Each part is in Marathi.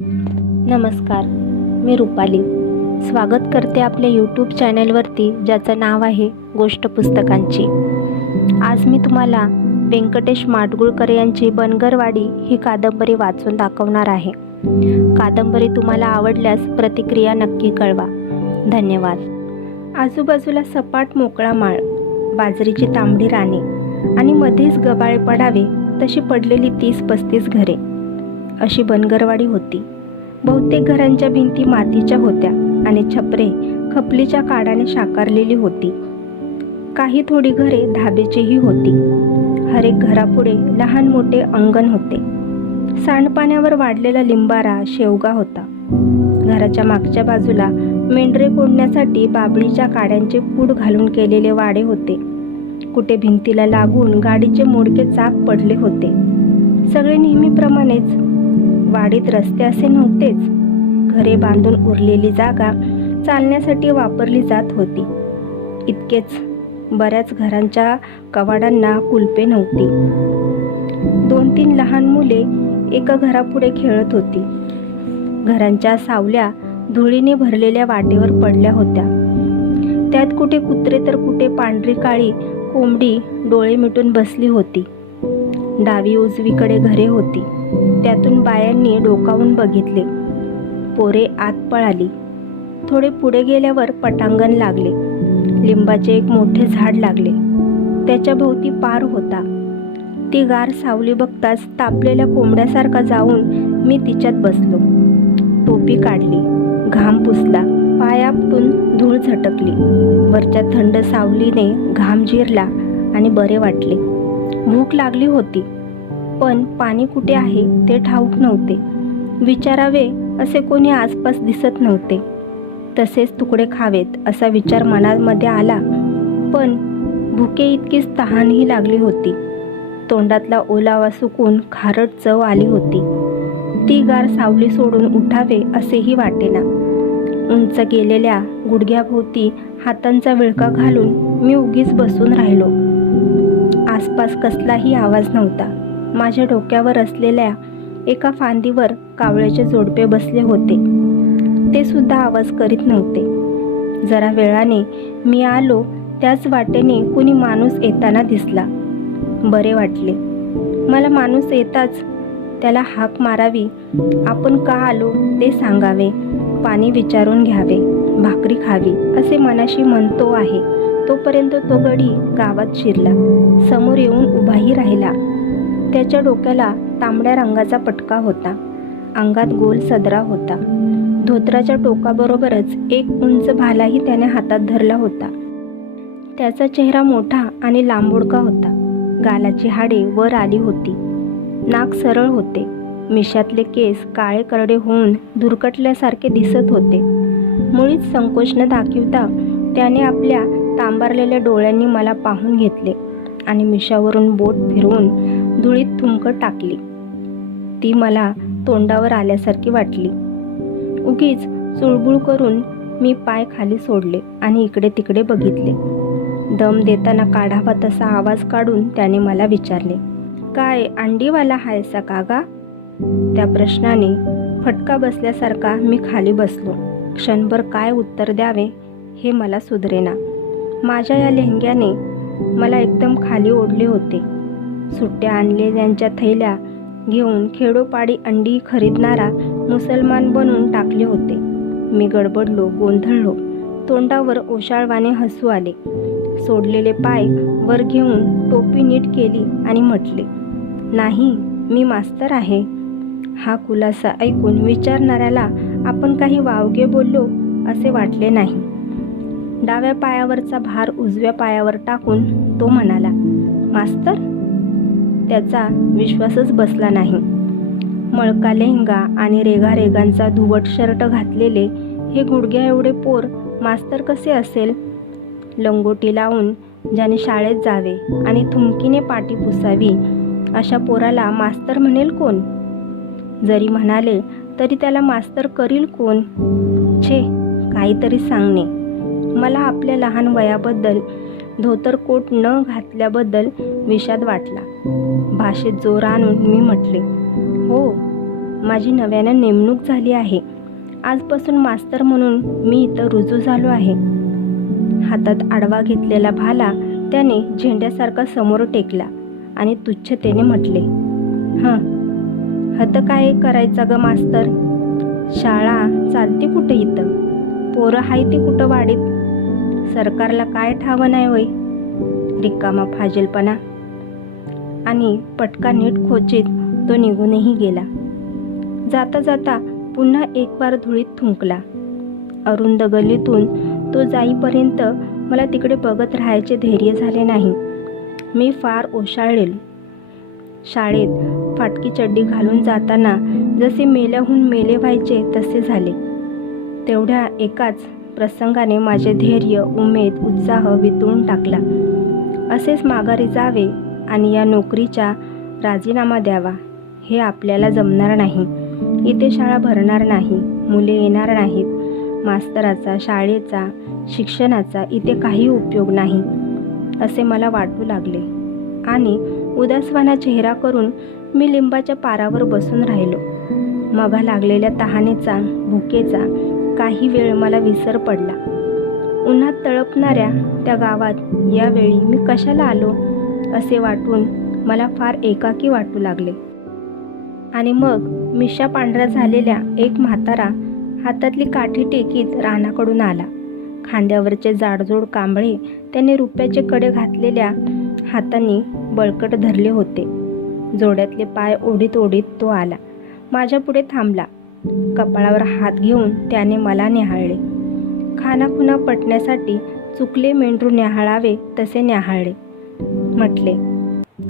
नमस्कार, मी रुपाली. स्वागत करते आपल्या यूट्यूब चॅनलवरती, ज्याचं नाव आहे गोष्ट पुस्तकांची. आज मी तुम्हाला व्यंकटेश माडगूळकर यांची बनगरवाडी ही कादंबरी वाचून दाखवणार आहे. कादंबरी तुम्हाला आवडल्यास प्रतिक्रिया नक्की कळवा. धन्यवाद. आजूबाजूला सपाट मोकळा माळ, बाजरीची तांबडी राने आणि मध्येच गबाळे पडावे तशी पडलेली 30-35 घरे, अशी बनगरवाडी होती. बहुतेक घरांच्या भिंती मातीच्या होत्या आणि छपरे खपलीच्या काडाने शाकारलेली होती. काही थोडी घरे धाबेचीही होती. हर एक घरापुढे लहान मोठे अंगण होते. सांडपाण्यावर वाढलेला लिंबारा शेवगा होता. घराच्या मागच्या बाजूला मेंढरे कोंडण्यासाठी बाबळीच्या काड्यांचे कूड घालून केलेले वाडे होते. कुठे भिंतीला लागून गाडीचे मोडके चाक पडले होते. सगळे नेहमीप्रमाणेच. वाडीत रस्ते असे नव्हतेच. घरे बांधून उरलेली जागा चालण्यासाठी वापरली जात होती. इतकेच. बऱ्याच घरांच्या कवाडांना कुलपे नव्हती. 2-3 लहान मुले एका घरापुढे खेळत होती. घरांच्या सावल्या धुळीने भरलेल्या वाटेवर पडल्या होत्या. त्यात कुठे कुत्रे तर कुठे पांढरी काळी कोंबडी डोळे मिटून बसली होती. डावी उजवीकडे घरे होती. त्यातून बायांनी डोकावून बघितले. पोरे आत पळाली. थोडे पुढे गेल्यावर पटांगण लागले. लिंबाचे एक मोठे झाड लागले. त्याच्या भोवती पार होता. ती गार सावली बघताच तापलेल्या कोंबड्यासारखा जाऊन मी तिच्यात बसलो. टोपी काढली, घाम पुसला, पाय आपटून धूळ झटकली. वरच्या थंड सावलीने घाम जिरला आणि बरे वाटले. भूक लागली होती, पण पाणी कुठे आहे ते ठाऊक नव्हते. विचारावे असे कोणी आसपास दिसत नव्हते. तसेच तुकडे खावेत असा विचार मनामध्ये आला, पण भुके इतकीच तहानही लागली होती. तोंडातला ओलावा सुकून खारट चव आली होती. ती गार सावली सोडून उठावे असेही वाटेना. उंच गेलेल्या गुडघ्याभोवती हातांचा विळका घालून मी उगीच बसून राहिलो. आसपास कसलाही आवाज नव्हता. माझ्या डोक्यावर असलेल्या एका फांदीवर कावळ्याचे जोडपे बसले होते. ते सुद्धा आवाज करीत नव्हते. जरा वेळाने मी आलो त्याच वाटेने कुणी माणूस येताना दिसला. बरे वाटले. मला माणूस येताच त्याला हाक मारावी, आपण का आलो ते सांगावे, पाणी विचारून घ्यावे, भाकरी खावी असे मनाशी म्हणतो आहे तोपर्यंत तो गडी गावात शिरला. समोर येऊन उभाही राहिला. त्याच्या डोक्याला तांबड्या रंगाचा पटका होता. अंगात गोल सदरा होता. धोत्राच्या टोकाबरोबरच एक उंच भालाही त्याने हातात धरला होता. त्याचा चेहरा मोठा आणि लांबोडका होता. गालाची हाडे वर आली होती. नाक सरळ होते. मिशातले केस काळे करडे होऊन धुरकटल्यासारखे दिसत होते. मुळीच संकोच न दाखवता त्याने आपल्या तांबारलेल्या डोळ्यांनी मला पाहून घेतले आणि मिशावरून बोट फिरवून धुळीत थुंकत टाकली. ती मला तोंडावर आल्यासारखी वाटली. उगीच चुळबुळ करून मी पाय खाली सोडले आणि इकडे तिकडे बघितले. दम देताना काढावा तसा आवाज काढून त्याने मला विचारले, काय अंडीवाला हायसा कागा? त्या प्रश्नाने फटका बसल्यासारखा मी खाली बसलो. क्षणभर काय उत्तर द्यावे हे मला सुधरेना. माझ्या या लेहंग्याने मला एकदम खाली ओढले होते. सुट्ट्या आणलेल्यांच्या थैल्या घेऊन खेडोपाडी अंडी खरीदणारा मुसलमान बनून टाकले होते. मी गडबडलो, गोंधळलो. तोंडावर ओशाळवाने हसू आले. सोडलेले पाय वर घेऊन टोपी नीट केली आणि म्हटले, नाही, मी मास्तर आहे. हा खुलासा ऐकून विचारणाऱ्याला आपण काही वावगे बोललो असे वाटले नाही. डाव्या पायावरचा भार उजव्या पायावर टाकून तो म्हणाला, मास्तर? त्याचा विश्वासच बसला नाही. मळका लेहंगा आणि रेगारेगांचा धुवट शर्ट घातलेले हे गुडघ्या एवढे पोर मास्तर कसे असेल? लंगोटी लावून ज्याने शाळेत जावे आणि थुंकीने पाटी पुसावी अशा पोराला मास्तर म्हणेल कोण? जरी म्हणाले तरी त्याला मास्तर करील कोण? छे, काहीतरी सांगणे. मला आपल्या लहान वयाबद्दल, धोतरकोट न घातल्याबद्दल विषाद वाटला. भाषेत जोर आणून मी म्हटले, हो, माझी नव्यानं नेमणूक झाली आहे. आजपासून मास्तर म्हणून मी इथं रुजू झालो आहे. हातात आडवा घेतलेला भाला त्याने झेंड्यासारखा समोर टेकला आणि तुच्छतेने म्हटले, हत काय करायचा ग मास्तर? शाळा चालते कुठं इथं? पोरं हाय ती कुठं वाडीत? सरकारला काय ठावं नाही वय? रिकामा फाजीलपणा. आणि पटका नीट खोचीत तो निघूनही गेला. जाता जाता पुन्हा एक बार धुळीत थुंकला. अरुंद गल्लीतून तो जाईपर्यंत मला तिकडे बघत राहायचे धैर्य झाले नाही. मी फार ओशाळले. शाळेत फाटकी चड्डी घालून जाताना जसे मेल्याहून मेले व्हायचे तसे झाले. तेवढ्या एकाच प्रसंगाने माझे धैर्य, उमेद, उत्साह वितळून टाकला. असेच माघारी जावे आणि या नोकरीचा राजीनामा द्यावा हे आपल्याला जमणार नाही. इथे शाळा भरणार नाही, मुले येणार नाहीत. मास्तराचा, शाळेचा, शिक्षणाचा इथे काही उपयोग नाही असे मला वाटू लागले आणि उदासवाना चेहरा करून मी लिंबाच्या पारावर बसून राहिलो. मघा लागलेल्या तहानेचा, भुकेचा काही वेळ मला विसर पडला. उन्हात तळपणाऱ्या त्या गावात यावेळी मी कशाला आलो असे वाटून मला फार एकाकी वाटू लागले. आणि मग मिशा पांढरा झालेल्या एक म्हातारा हातातली काठी टेकीत रानाकडून आला. खांद्यावरचे जाडजोड कांबळे त्याने रुपयाचे कडे घातलेल्या हातांनी बळकट धरले होते. जोड्यातले पाय ओढीत ओढीत तो आला. माझ्या पुढे थांबला. कपाळावर हात घेऊन त्याने मला न्याहाळले. खानाखुणा पटण्यासाठी चुकले मेंढरू न्याहाळावे तसे न्याहाळले. म्हटले,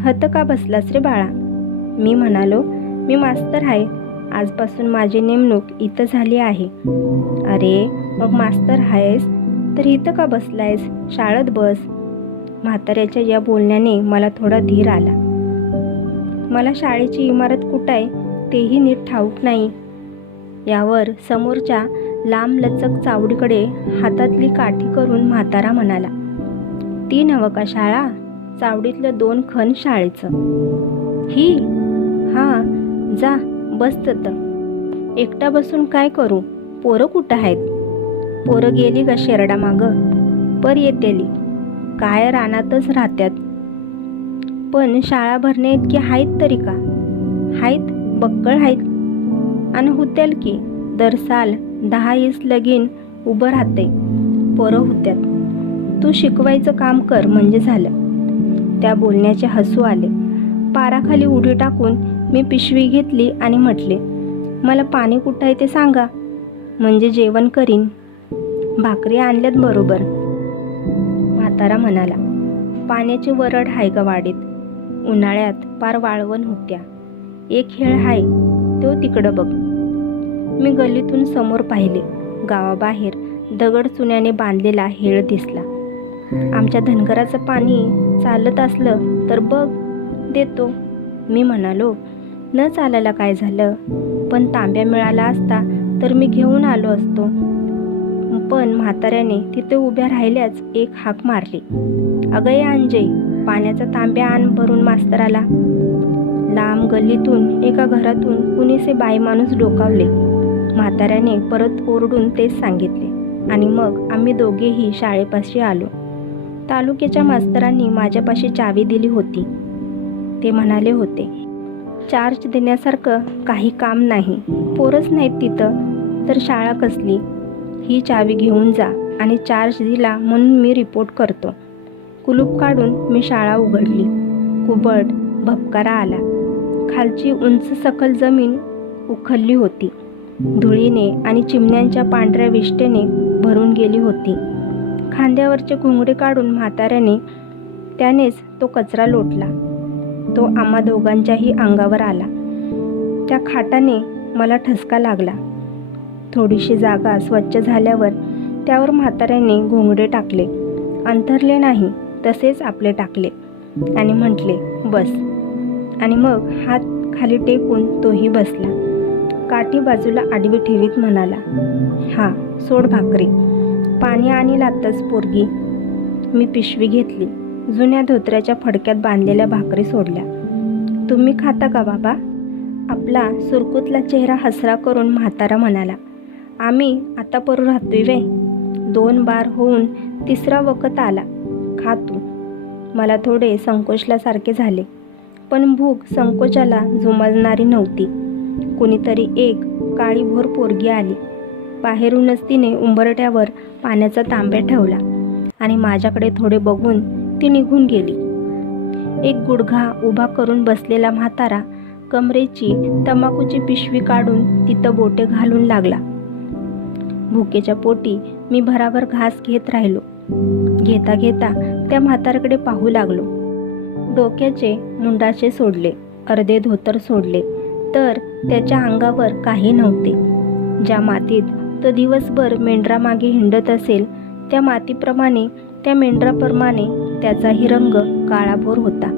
हत का बसलास रे बाळा? मी म्हणालो, मी मास्तर आहे. आजपासून माझी नेमणूक इथं झाली आहे. अरे मग मास्तर आहेस तर इथं का बसलायस? शाळेत बस. म्हाताऱ्याच्या या बोलण्याने मला थोडा धीर आला. मला शाळेची इमारत कुठं आहे तेही नीट ठाऊक नाही. यावर समोरच्या लांबलचक चावडीकडे हातातली काठी करून म्हातारा म्हणाला, ती नवं का शाळा? चावडीतलं 2 खण शाळेचं. ही? हां, जा बस तर. एकटा बसून काय करू? पोरं कुठं आहेत? पोरं गेली का शेरडा मागं? पर येतेली. काय रानातच राहत्यात. पण शाळा भरणे इतकी आहेत तरी का? आहेत, बक्कळ आहेत. आणि हुत्याल की दर साल 10-20 लगीन उभं राहते. पोरं हुत्यात. तू शिकवायचं काम कर म्हणजे झालं. त्या बोलण्याचे हसू आले. पाराखाली उडी टाकून मी पिशवी घेतली आणि म्हटले, मला पाणी कुठं आहे ते सांगा म्हणजे जेवण करीन. भाकरी आणल्यात बरोबर. म्हातारा म्हणाला, पाण्याची वरड हाय का वाडीत? उन्हाळ्यात पार वाळवण होत्या. एक हेळ हाय, तो तिकडं बघ. मी गल्लीतून समोर पाहिले. गावाबाहेर दगड चुन्याने बांधलेला हेळ दिसला. आमच्या धनगराचं पाणी चालत असलं तर बघ देतो. मी म्हणालो, न चालायला काय झालं, पण तांब्या मिळाला असता तर मी घेऊन आलो असतो. पण म्हाताऱ्याने तिथे उभ्या राहिल्याच एक हाक मारली, अगं ये अंजे, पाण्याचा तांब्या आण भरून मास्तराला. लांब गल्लीतून एका घरातून कुणीसे बाई माणूस डोकावले. म्हाताऱ्याने परत ओरडून तेच सांगितले आणि मग आम्ही दोघेही शाळेपाशी आलो. तालुक्याच्या मास्तरांनी माझ्यापाशी चावी दिली होती. ते म्हणाले होते, चार्ज देण्यासारखं काही काम नाही. पोरच नाहीत तिथं तर शाळा कसली? ही चावी घेऊन जा आणि चार्ज दिला म्हणून मी रिपोर्ट करतो. कुलूप काढून मी शाळा उघडली. कुबट भपकारा आला. खालची उंच सकल जमीन उखलली होती. धुळीने आणि चिमण्यांच्या पांढऱ्या विष्टेने भरून गेली होती. खांद्यावरचे घुंगडे काढून म्हाताऱ्याने त्यानेच तो कचरा लोटला. तो आम्हा दोघांच्याही अंगावर आला. त्या खाटाने मला ठसका लागला. थोडीशी जागा स्वच्छ झाल्यावर त्यावर म्हाताऱ्याने घोंगडे टाकले. अंथरले नाही, तसेच आपले टाकले आणि म्हटले, बस. आणि मग हात खाली टेकून तोही बसला. काठी बाजूला आडवी ठेवीत म्हणाला, हा सोड भाकरी. पाणी आणि आत्ताच पोरगी. मी पिशवी घेतली. जुन्या धोत्र्याच्या फडक्यात बांधलेल्या भाकरी सोडल्या. तुम्ही खाता का बाबा? आपला सुरकुतला चेहरा हसरा करून म्हातारा म्हणाला, आम्ही आता परू राहतोय वे. 2 बार होऊन 3रा वखत आला. खा तू. मला थोडे संकोचल्यासारखे झाले, पण भूक संकोचाला जुमानणारी नव्हती. कुणीतरी एक काळीभोर पोरगी आली. बाहेरूनच तिने उंबरठ्यावर पाण्याचा तांब्या ठेवला आणि माझ्याकडे थोडे बघून ती निघून गेली. एक गुडघा उभा करून बसलेला म्हातारा कमरेची तंबाखूची पिशवी काढून तिथं बोटे घालून लागला. भुकेच्या पोटी मी भराभर घास घेत राहिलो. घेता घेता त्या म्हाताऱ्याकडे पाहू लागलो. डोक्याचे मुंडाचे सोडले, अर्धे धोतर सोडले, तर त्याच्या अंगावर काही नव्हते. ज्या मातीत तो दिवसभर मेंढरामागे हिंडत असेल त्या मातीप्रमाणे, त्या मेंढराप्रमाणे त्याचाही रंग काळाभोर होता.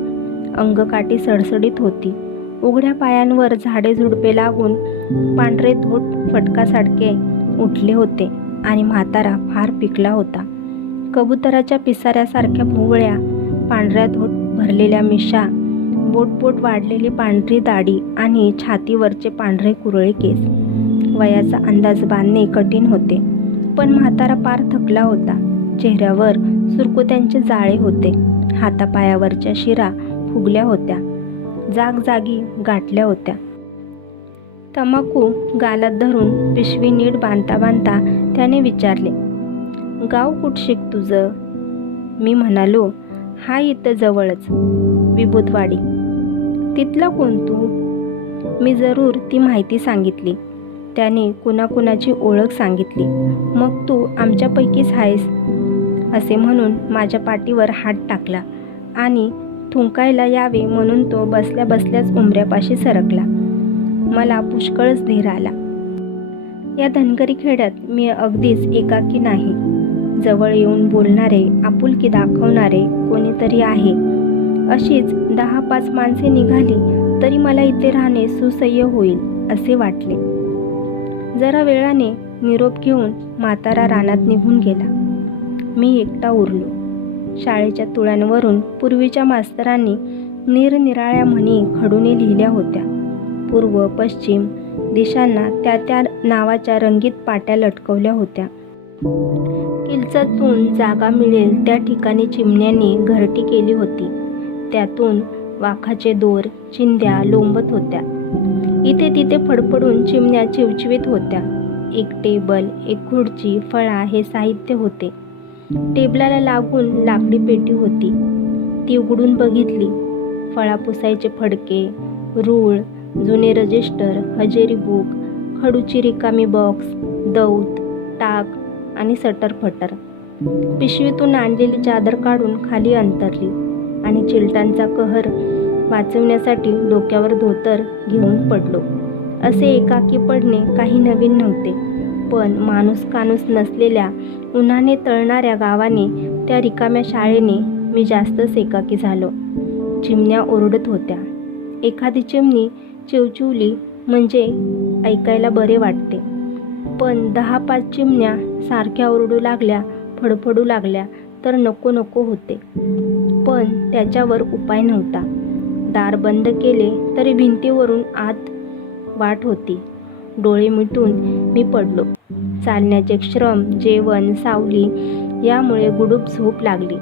अंगकाठी सडसडीत होती. उघड्या पायांवर झाडे झुडपे लागून पांढरे धोट फटकासारखे उठले होते आणि म्हातारा फार पिकला होता. कबुतराच्या पिसाऱ्यासारख्या भोवळ्या, पांढऱ्या धोट भरलेल्या मिशा, बोटबोट वाढलेली पांढरी दाढी आणि छातीवरचे पांढरे कुरळे केस. वयाचा अंदाज बांधणे कठीण होते, पण म्हातारा पार थकला होता. चेहऱ्यावर सुरकुत्यांचे जाळे होते. हातापायावरच्या शिरा फुगल्या होत्या, जागजागी गाठल्या होत्या. तंबाखू गालात धरून पिशवी नीट बांधता बांधता त्याने विचारले, गाव कुठ शिक तुझं? मी म्हणालो, हा इथं जवळच, विभूतवाडी. तिथला कोण तू? मी जरूर ती माहिती सांगितली. त्याने कुणाकुणाची ओळख सांगितली. मग तू आमच्यापैकीच आहेस असे म्हणून माझ्या पाठीवर हात टाकला आणि थुंकायला यावे म्हणून तो बसल्या बसल्याच उंबऱ्यापाशी सरकला. मला पुष्कळच धीर आला. या धनगरी खेड्यात मी अगदीच एकाकी नाही. जवळ येऊन बोलणारे, आपुलकी दाखवणारे कोणीतरी आहे. अशीच 10-5 माणसे निघाली तरी मला इथे राहणे सुसह्य होईल असे वाटले. जरा वेळाने निरोप घेऊन म्हातारा रानात निघून गेला. मी एकटा उरलो. शाळेच्या तुळ्यांवरून पूर्वीच्या मास्तरांनी निरनिराळ्या म्हणी खडूने लिहिल्या होत्या. पूर्व पश्चिम दिशांना त्या त्या नावाच्या रंगीत पाट्या लटकवल्या होत्या. किलचातून जागा मिळेल त्या ठिकाणी चिमण्यांनी घरटी केली होती. त्यातून वाखाचे दोर, चिंध्या लोंबत होत्या. इथे तिथे फडफडून चिमण्या चिवचिवीत होत्या. एक टेबल, एक खुर्ची, फळा हे साहित्य होते. टेबलाला लागून लाकडी पेटी होती. ती उघडून बघितली. फळा पुसायचे फडके, रूळ, जुने रजिस्टर, हजेरी बुक, खडूची रिकामी बॉक्स, दौत, टाक आणि सटरफटर. पिशवीतून आणलेली चादर काढून खाली अंतरली आणि चिलटांचा कहर वाचवण्यासाठी डोक्यावर धोतर घेऊन पडलो. असे एकाकी पडणे काही नवीन नव्हते, पण माणूस काणूस नसलेल्या, उन्हाने तळणाऱ्या गावाने, त्या रिकाम्या शाळेने मी जास्तच एकाकी झालो. चिमण्या ओरडत होत्या. एखादी चिमणी चिवचिवली म्हणजे ऐकायला बरे वाटते, पण 10-5 चिमण्या सारख्या ओरडू लागल्या, फडफडू लागल्या तर नको नको होते. पण त्याच्यावर उपाय नव्हता. दार बंद केले तरी भिंतीवरून आत वाट होती. डोळे मिटून मी पडलो. चालण्याचे श्रम, जेवण, सावली यामुळे गुडूप झोप लागली.